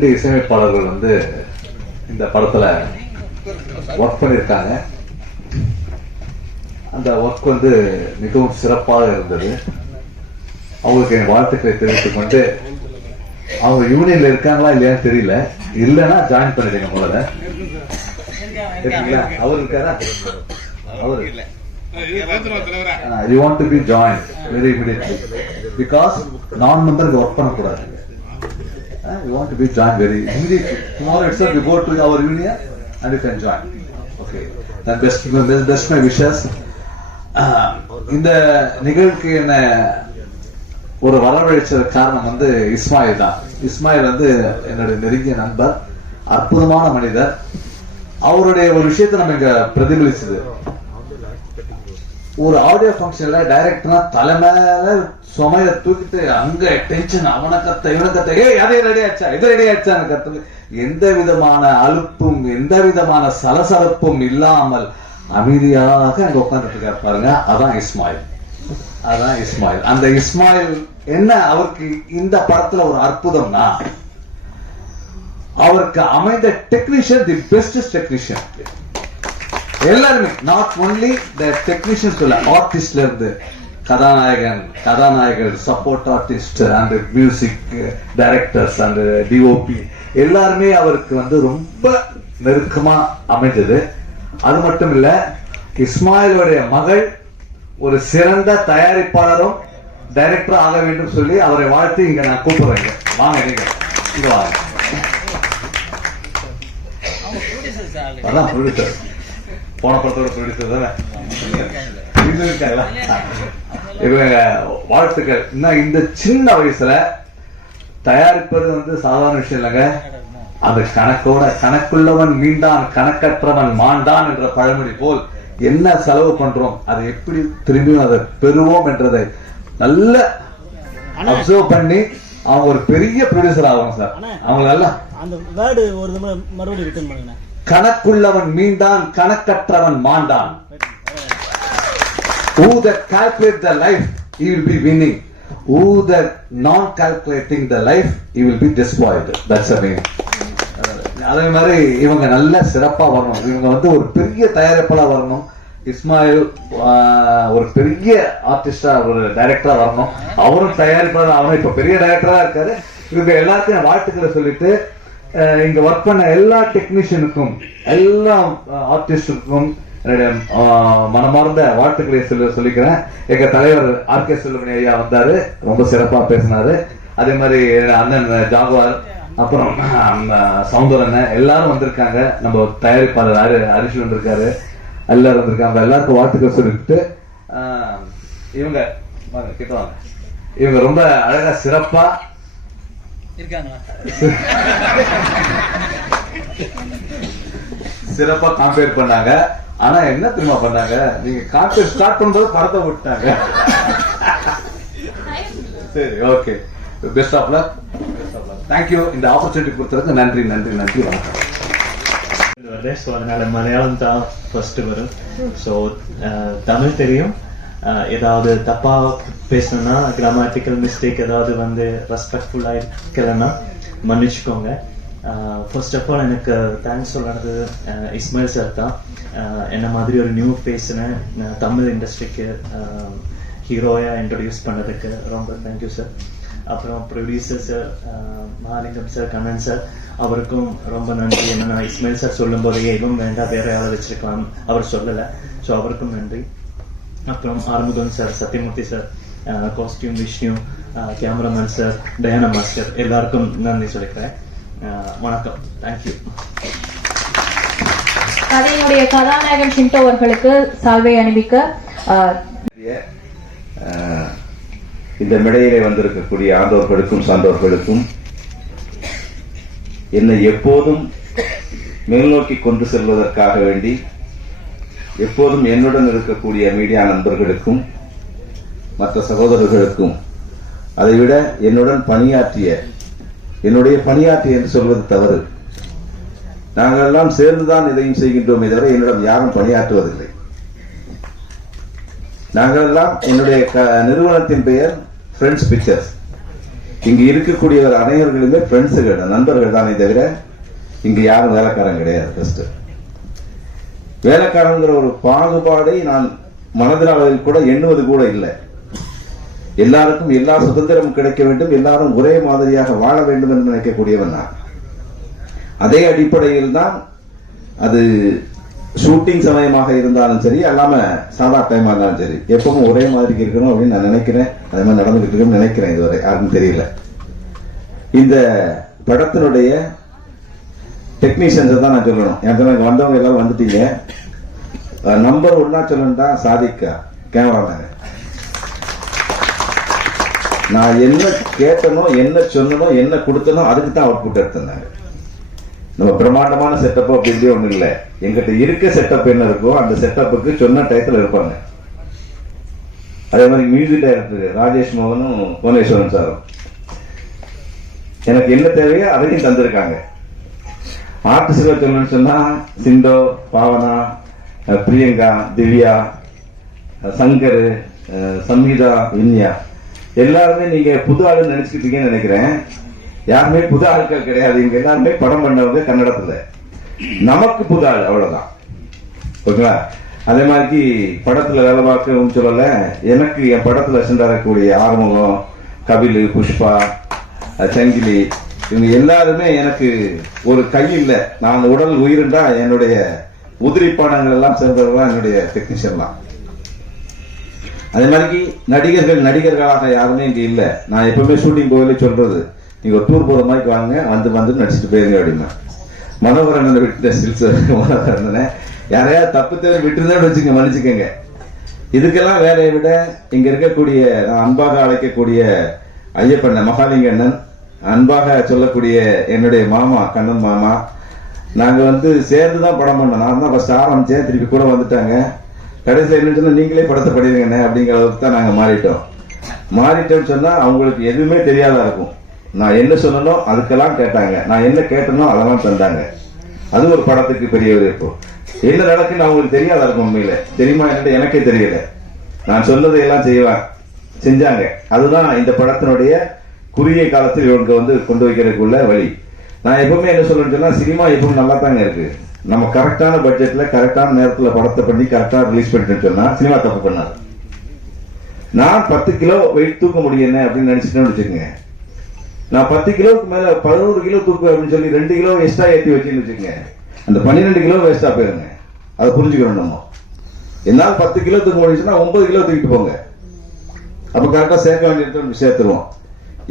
2 இசையமைப்பாளர்கள் வந்து இந்த படத்துல ஒர்க் பண்ணியிருக்காங்க. அந்த ஒர்க் வந்து மிகவும் சிறப்பாக இருந்தது. அவங்களுக்கு என் வாழ்த்துக்களை தெரிவித்துக் கொண்டு, அவங்க யூனியன்ல இருக்காங்களா இல்லையான்னு தெரியல, இல்லைன்னா ஜாயின் பண்ணிடுங்க முதல்ல. அவர் இருக்காரா? அவர் you want to be joined very immediately because non-member work பண்ணக்கூடாது. You want to be joined very immediately. Tomorrow itself you go to our union and you can join. Okay. Then best my wishes. இந்த நிகழ்வுக்கு என்ன ஒரு வரவழைச்ச காரணம் வந்து இஸ்மாயில் தான். இஸ்மாயில் வந்து என்னுடைய நெருங்கிய நண்பர், அற்புதமான மனிதர். அவருடைய ஒரு விஷயத்தை நம்ம இங்க பிரதிபலிச்சது. ஒரு ஆடியோ ஃபங்க்ஷன்ல டைரக்டர்னா தலைமையில சுமைய தூக்கிட்டு அங்க டென்ஷன், அவனை கத்த இவனை கத்த, அதே ரெடி ஆச்சா இது ரெடி ஆச்சான்னு கத்து, எந்த விதமான அலுப்பும் எந்த விதமான சலசலப்பும் இல்லாமல் அமைதியாக அங்க உட்கார்ந்துட்டு இருக்காரு பாருங்க. அதான் இஸ்மாயில். அதான் இஸ்மாயில். அந்த இஸ்மாயில் என்ன அவருக்கு இந்த படத்துல ஒரு அற்புதம்னா, அவருக்கு அமைந்த டெக்னீஷியன் தி பெஸ்ட் டெக்னீஷியன். எல்லாருமே நாட் ஒன்லி த டெக்னீஷியன் சொல்ல, ஆர்டிஸ்ட்ல இருந்து கதாநாயகன், support artist and music directors and DOP எல்லாருமே அவருக்கு வந்து ரொம்ப நெருக்கமா அமைஞ்சது. அது மட்டும் இல்ல, இஸ்மாயிலுடைய மகள் ஒரு சிறந்த தயாரிப்பாளரும் டைரக்டர் ஆக வேண்டும் சொல்லி அவரை வாழ்த்து இங்க நான் கூப்பிடுறேன். வாங்க, நீங்க இங்க வாங்க. அதான் ப்ரொடியூசர், போன படத்தோட ப்ரொடியூசர் தானே இவங்க. வாழ்த்துக்கள். இன்னும் இந்த சின்ன வயசுல தயாரிப்பது வந்து சாதாரண விஷயம் இல்லைங்க. அது கணக்கோட, கணக்குள்ளவன் மீண்டான் கணக்கற்றவன் மாண்டான் என்ற பழமொழி போல் என்ன செலவு பண்றோம் அதை எப்படி திரும்பியும் அதை பெறுவோம் என்றதை நல்ல அப்சர்வ் பண்ணி அவங்க ஒரு பெரிய ப்ரொடியூசர் ஆகும் சார். அவங்க நல்லா அந்த வேர்டு ஒரு மறுபடியும் ரிட்டர்ன் பண்ணுங்க. கணக்குள்ளவன் மீண்டான் கணக்கற்றவன் மாண்டான். Who that calculate the life, he will be winning. Who that not calculating the life, he will be destroyed. That's the meaning. அதே மாதிரி இவங்க நல்ல சிறப்பா வரணும். இவங்க வந்து ஒரு பெரிய தயாரிப்பாளா வரணும். இஸ்மாயில் ஒரு பெரிய ஆர்டிஸ்டா, ஒரு டைரக்டரா வரணும். அவரும் தயாரிப்பாளர், அவரும் இப்ப பெரிய டைரக்டரா இருக்காரு. இவங்க எல்லாத்தையும் வாழ்த்துக்களை சொல்லிட்டு, இங்க ஒர்க் பண்ண எல்லா டெக்னீஷியனுக்கும் எல்லா ஆர்டிஸ்டுக்கும் என்னுடைய மனமார்ந்த வாழ்த்துக்களை சொல்லிக்கிறேன். எங்க தலைவர் ஆர்.கே. செல்வமணி ஐயா வந்தாரு, ரொம்ப சிறப்பா பேசினாரு. அதே மாதிரி அண்ணன் ஜாகுவார், அப்புறம் சவுந்தரன் எல்லாரும் வந்திருக்காங்க. நம்ம தயாரிப்பாளர் அரிசி வந்திருக்காரு, எல்லாரும் வந்திருக்காங்க. எல்லாருக்கும் வாழ்த்துக்கள் சொல்லிட்டு இவங்க கிட்ட வாங்க. இவங்க ரொம்ப அழகா சிறப்பா சிறப்பா காம்பேர் பண்ணாங்க. ஆனா என்ன தெரியுமா பண்ணாங்க, நீங்க காம்பேர் ஸ்டார்ட் பண்றது படத்தை விட்டாங்க. சரி, okay, best of luck. Thank you. இந்த ஆப்பர்ச்சுனிட்டி கொடுத்ததுக்கு நன்றி நன்றி நன்றி. வணக்கம். ஸோ அதனால மலையாளம் தான் ஃபர்ஸ்ட் வரும். ஸோ தமிழ் தெரியும். ஏதாவது தப்பா பேசணும்னா, கிராமட்டிக்கல் மிஸ்டேக் ஏதாவது வந்து ரெஸ்பெக்ட்ஃபுல்லா இருக்கலன்னா மன்னிச்சுக்கோங்க. ஃபர்ஸ்ட் ஆஃப் ஆல் எனக்கு தேங்க்ஸ் சொல்றது இஸ்மாயில் சார் தான். என்ன மாதிரி ஒரு நியூ ஃபேஸ்னு தமிழ் இண்டஸ்ட்ரிக்கு ஹீரோயா இன்ட்ரடியூஸ் பண்ணதுக்கு ரொம்ப தேங்க்யூ சார். அப்புறம் producer sir Mahalingam sir, Kannan sir, அவருக்கும் ரொம்ப நன்றி. என்னன்னா இஸ்மாயில் சார் சொல்லும் போதே இவன் வேண்டாம் வேற யாரை வச்சிருக்கலாம் அவர் சொல்லலை. ஸோ அவருக்கும் நன்றி. அப்புறம் Arumugam sir, Sathyamoorthy sir, costume Vishnu, cameraman sir, Diana master, எல்லாருக்கும் நன்றி சொல்லிக்கிறேன். வணக்கம். தேங்க்யூ. கதையினுடைய கதாநாயகன் ஷிண்டோ அவர்களுக்கு சால்வை அணிவிக்க இந்த மேடையிலே வந்திருக்கக்கூடிய ஆண்டோர்களுக்கும் சான்றோர்களுக்கும் என்னை எப்போதும் மேல்நோக்கி கொண்டு செல்வதற்காக வேண்டி எப்போதும் என்னுடன் இருக்கக்கூடிய மீடியா நண்பர்களுக்கும் மற்ற சகோதரர்களுக்கும், அதைவிட என்னுடன் என்னுடைய பணியாற்றிய என்று சொல்வது தவறு. நாங்கள் எல்லாம் சேர்ந்துதான் இதையும் செய்கின்றோமே தவிர என்னிடம் யாரும் பணியாற்றுவதில்லை. நாங்கள் எல்லாம், என்னுடைய நிறுவனத்தின் பெயர் ஃப்ரெண்ட்ஸ் பிக்சர்ஸ். இங்கு இருக்கக்கூடியவர் அனைவர்களுமே ஃப்ரெண்ட்ஸுகள், நண்பர்கள் தானே தவிர இங்கு யாரும் வேலைக்காரன் கிடையாது. ஃபர்ஸ்ட் வேலைக்காரங்கிற ஒரு பாகுபாடை நான் மனதின் அளவில் கூட எண்ணுவது கூட இல்லை. எல்லாருக்கும் எல்லா சுதந்திரமும் கிடைக்க வேண்டும், எல்லாரும் ஒரே மாதிரியாக வாழ வேண்டும் என்று நினைக்கக்கூடியவன் நான். அதே அடிப்படையில் தான் அது ஷூட்டிங் சமயமாக இருந்தாலும் சரி, அல்லாம சாதா டைமா இருந்தாலும் சரி, எப்பவும் ஒரே மாதிரி இருக்கணும் அப்படின்னு நான் நினைக்கிறேன். அதே மாதிரி நடந்துகிட்டு இருக்குன்னு நினைக்கிறேன். இதுவரை யாருக்கும் தெரியல. இந்த படத்தினுடைய டெக்னீஷியன்ஸ் தான் நான் சொல்லணும். எனக்கு வந்தவங்க எல்லாரும் வந்துட்டீங்க. நம்பர் 1 சொல்லணும்டா சாதிக்கா கேமராமேன். நான் என்ன கேட்டனோ, என்ன சொன்னனோ, என்ன கொடுத்தனோ அதுக்கு தான் அவுட்புட் எடுத்திருந்தாங்க. நம்ம பிரம்மாண்டமான செட்டப் அப்படி இப்படி ஒண்ணு இல்லை. எங்கிட்ட இருக்க செட்டப் என்ன இருக்கோ அந்த செட்டப்புக்கு சொன்ன டயத்துல இருப்பாங்க. அதே மாதிரி மியூசிக் டைரக்டர் ராஜேஷ் மோகனும் புவனேஸ்வரன் சாரும் எனக்கு என்ன தேவையோ அதையும் தந்திருக்காங்க. ஆர்டிஸ்ட்கள் சொல்லணும்னு சொன்னா சிண்டோ, பாவனா, பிரியங்கா, திவ்யா, சங்கர், சங்கீதா, வின்யா எல்லாருமே நீங்க புது ஆளுன்னு நினைச்சுக்கிட்டீங்கன்னு நினைக்கிறேன். யாருமே புது ஆட்கள் கிடையாது. இங்க எல்லாருமே படம் பண்ணவங்க கன்னடத்துல. நமக்கு புது ஆள், அவ்வளவுதான். ஓகேங்களா? அதே மாதிரி படத்துல வேலை பார்க்கவும் சொல்லல. எனக்கு என் படத்துல சென்றாரக்கூடிய ஆறுமுகம், கபில், புஷ்பா, சங்கிலி இவங்க எல்லாருமே எனக்கு ஒரு கை இல்லை. நான் உடல் உயிருண்டா என்னுடைய உதிரிப்பானங்கள் எல்லாம் சேர்ந்தவர்கள் என்னுடைய டெக்னீஷியன்லாம். அதே மாதிரி நடிகர்களாக யாருமே இங்க இல்ல. நான் எப்பவுமே ஷூட்டிங் போகல சொல்றது, நீங்க ஒரு டூர் போற மாதிரி வாங்க, வந்து நடிச்சுட்டு போயிருங்க அப்படின்னா. மனோகரன் விட்டு ஸ்டில்ஸ் மனோகரன் யாரையாவது தப்பு தவிர விட்டுருந்தேன்னு வச்சுங்க, மன்னிச்சுக்கோங்க. இதுக்கெல்லாம் வேலையை விட இங்க இருக்கக்கூடிய அன்பாக அழைக்கக்கூடிய ஐயப்பண்ண மகாலிங்கண்ணன், அன்பாக சொல்லக்கூடிய என்னுடைய மாமா கண்ணன் மாமா, நாங்க சேர்ந்துதான் படம் பண்ணோம். நான் தான் ஃபர்ஸ்ட் ஆரம்பிச்சேன், திருப்பி கூட வந்துட்டாங்க. கடைசியில் என்ன சொன்னா நீங்களே படத்தை படிடுங்க அப்படிங்கிற அளவுக்கு தான் நாங்க மாறிட்டோம்னு சொன்னா அவங்களுக்கு எதுவுமே தெரியாதா இருக்கும். நான் என்ன சொன்னனோ அதுக்கெல்லாம் கேட்டாங்க, நான் என்ன கேட்டனோ அதெல்லாம் தந்தாங்க. அது ஒரு படத்துக்கு பெரிய ஒரு இப்போ என்ன நடக்குன்னு அவங்களுக்கு தெரியாதா இருக்கும். உண்மையில தெரியுமா என்னட்டு எனக்கே தெரியல. நான் சொன்னதை எல்லாம் செஞ்சாங்க. அதுதான் இந்த படத்தினுடைய குறுகிய காலத்தில் இவங்க கொண்டு வைக்கிறதுக்குள்ள வழி. நான் எப்பவுமே என்ன சொல்றேன்னு சொன்னா, சினிமா எப்பவும் நல்லா தாங்க இருக்கு. நம்ம கரெக்டான பட்ஜெட்ல கரெக்டான நேரத்துல படத்தை பண்ணி கரெக்டா ரிலீஸ் பண்ணிட்டு சொன்னா சினிமா தப்பு பண்ணாது. நான் 10 கிலோ வெயிட் தூக்க முடியும் அப்படின்னு நினைச்சிட்டேன்னு வச்சுக்கோங்க. நான் 10 கிலோவுக்கு மேல 11 கிலோ தூக்குவேன் அப்படின்னு சொல்லி 2 கிலோ எக்ஸ்ட்ரா ஏற்றி வச்சுன்னு வச்சுக்கோங்க, அந்த 12 கிலோ வேஸ்டா போயிருங்க. அதை புரிஞ்சுக்கிறோம். நம்ம என்னால் 10 கிலோ தூக்க முடியுச்சுன்னா 9 கிலோ தூக்கிட்டு போங்க. அப்ப கரெக்டா சேர்க்க வேண்டிய சேர்த்துருவோம்.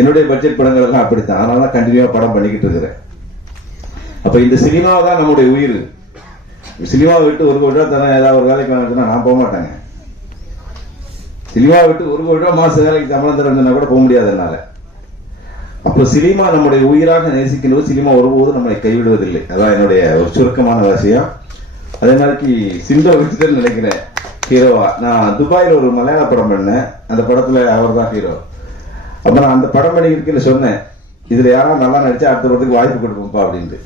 என்னுடைய பட்ஜெட் படங்கள் எல்லாம் அப்படித்தான். அதனால கண்டினியூவா படம் பண்ணிக்கிட்டு இருக்கிறேன். அப்ப இந்த சினிமா தான் நம்முடைய உயிர். சினிமா விட்டு 1 கோடி ரூபாய் தரேன் ஏதாவது ஒரு வேலைக்கு வாங்கினா நான் போக மாட்டேங்க. சினிமா விட்டு 1 கோடி ரூபாய் மாச வேலைக்கு சம்பளம் தரேன்னா கூட போக முடியாது என்னால. அப்ப சினிமா நம்முடைய உயிராக நேசிக்கின்றது. சினிமா ஒருபோதும் நம்மளை கைவிடுவதில்லை. அதான் என்னுடைய ஒரு சுருக்கமான விஷயம். அதே மாதிரி சிண்டோ விட்டுட்டு நினைக்கிறேன் ஹீரோவா. நான் துபாயில ஒரு மலையாள படம் பண்ணேன். அந்த படத்துல அவர் தான் ஹீரோ. அப்ப நான் அந்த படம் பண்ணிக்கிறதுல சொன்னேன், இதுல யாராவது நல்லா நடிச்சா அடுத்த படத்துக்கு வாய்ப்பு கொடுப்போம்ப்பா அப்படின்ட்டு.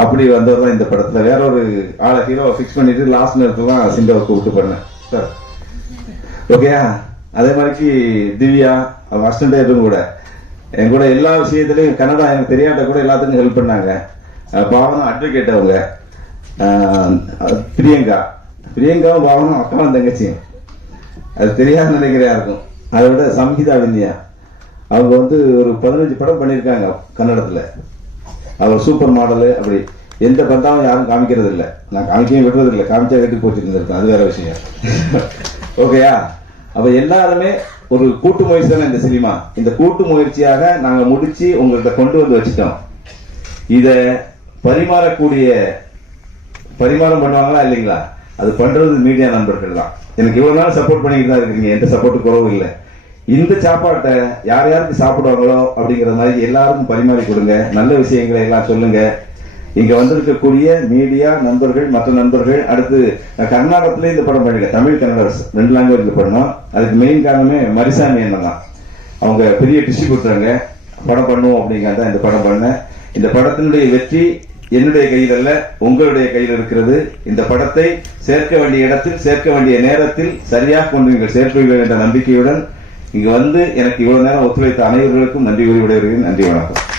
அப்படி வந்தவர் தான் இந்த படத்துல. வேற ஒரு ஆளை ஹீரோவை பிக்ஸ் பண்ணிட்டு லாஸ்ட் நேரத்துல தான் சிண்டோவை கூப்பிட்டு பண்ணேன் சார். ஓகேயா? அதே மாதிரி திவ்யா அசிஸ்டன்ட் கூட என் கூட எல்லா விஷயத்திலையும் கன்னடா எனக்கு தெரியாத கூட எல்லாத்துக்கும் ஹெல்ப் பண்ணாங்க. பாவனும் அட்வொகேட் அவங்க. பிரியங்காவும் பாவனும் அக்காவும் தங்கச்சியும். அது தெரியாத நினைக்கிறா இருக்கும். அதை விட சங்கீதா, வின்யா அவங்க ஒரு 15 படம் பண்ணியிருக்காங்க கன்னடத்துல. அவர் சூப்பர் மாடலு. அப்படி எந்த பந்தாவும் யாரும் காமிக்கிறது இல்லை. நான் காமிக்கவும் விடுறது இல்லை. காமிச்சா வீட்டுக்கு போச்சுட்டு இருந்திருக்கேன். அது வேற விஷயம். ஓகேயா? அப்ப எல்லாருமே ஒரு கூட்டு முயற்சி தானே இந்த சினிமா. இந்த கூட்டு முயற்சியாக நாங்க முடிச்சு உங்கள்கிட்ட கொண்டு வச்சுட்டோம். இத பரிமாறம் பண்ணுவாங்களா இல்லைங்களா? அது பண்றது மீடியா நண்பர்கள் தான். எனக்கு இவ்வளவு நாள் சப்போர்ட் பண்ணிக்கிட்டு தான் இருக்கீங்க. எந்த சப்போர்ட் குறவு இல்லை. இந்த சாப்பாட்டை யார் யாருக்கு சாப்பிடுவாங்களோ அப்படிங்கிற மாதிரி எல்லாருக்கும் பரிமாறி கொடுங்க. நல்ல விஷயங்களை எல்லாம் சொல்லுங்க. இங்க வந்திருக்கக்கூடிய மீடியா நண்பர்கள், மற்ற நண்பர்கள், அடுத்து கர்நாடகத்திலே இந்த படம் பண்ணிருக்கேன். தமிழ் கன்னட 2 லாங்குவேஜ்ல பண்ணோம். அதுக்கு மெயின் காரணமே மரிசாமி அண்ணன் தான். அவங்க பெரிய டிஸ்ட்ரிபியூட்டருங்க. படம் பண்ணுவோம் அப்படிங்கிறத இந்த படம் பண்ண. இந்த படத்தினுடைய வெற்றி என்னுடைய கையில் அல்ல, உங்களுடைய கையில் இருக்கிறது. இந்த படத்தை சேர்க்க வேண்டிய இடத்தில், சேர்க்க வேண்டிய நேரத்தில் சரியாக கொண்டு நீங்கள் சேர்ப்பீர்கள் என்ற நம்பிக்கையுடன் இங்க வந்து எனக்கு இவ்வளவு நேரம் ஒத்துழைத்த அனைவர்களுக்கும் நன்றி கூறி விடைபெறுகிறேன். நன்றி, வணக்கம்.